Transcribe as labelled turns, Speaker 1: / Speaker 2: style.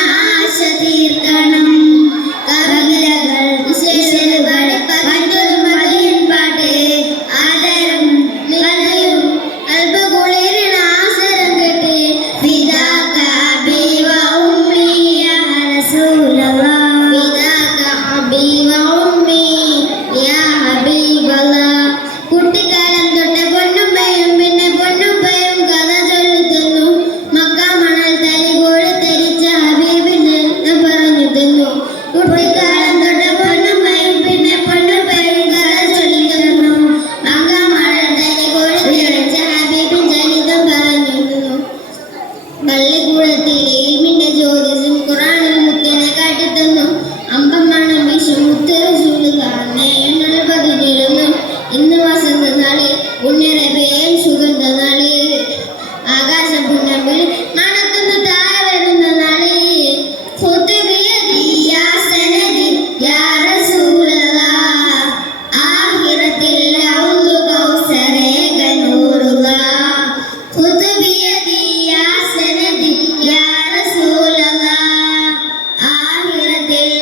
Speaker 1: ആശ തീർക്കണം. കവിതകൾ അമ്പമണം വിഷമുത്ത ചൂടുകാന്നേണൽ പതിനിരുന്നു. ഇന്ന് വസന്തനാളിൽ ഉന്നര പേൽ സുഗന്ധനാളിൽ ആകാശം പുന്നമ്പിൽ മണക്കുന്നു താഴെ വരുന്ന നാളിൽ ആഹിറത്തിൽ കൗസരേ കണ്ണൂറുക ആഹിറത്തിൽ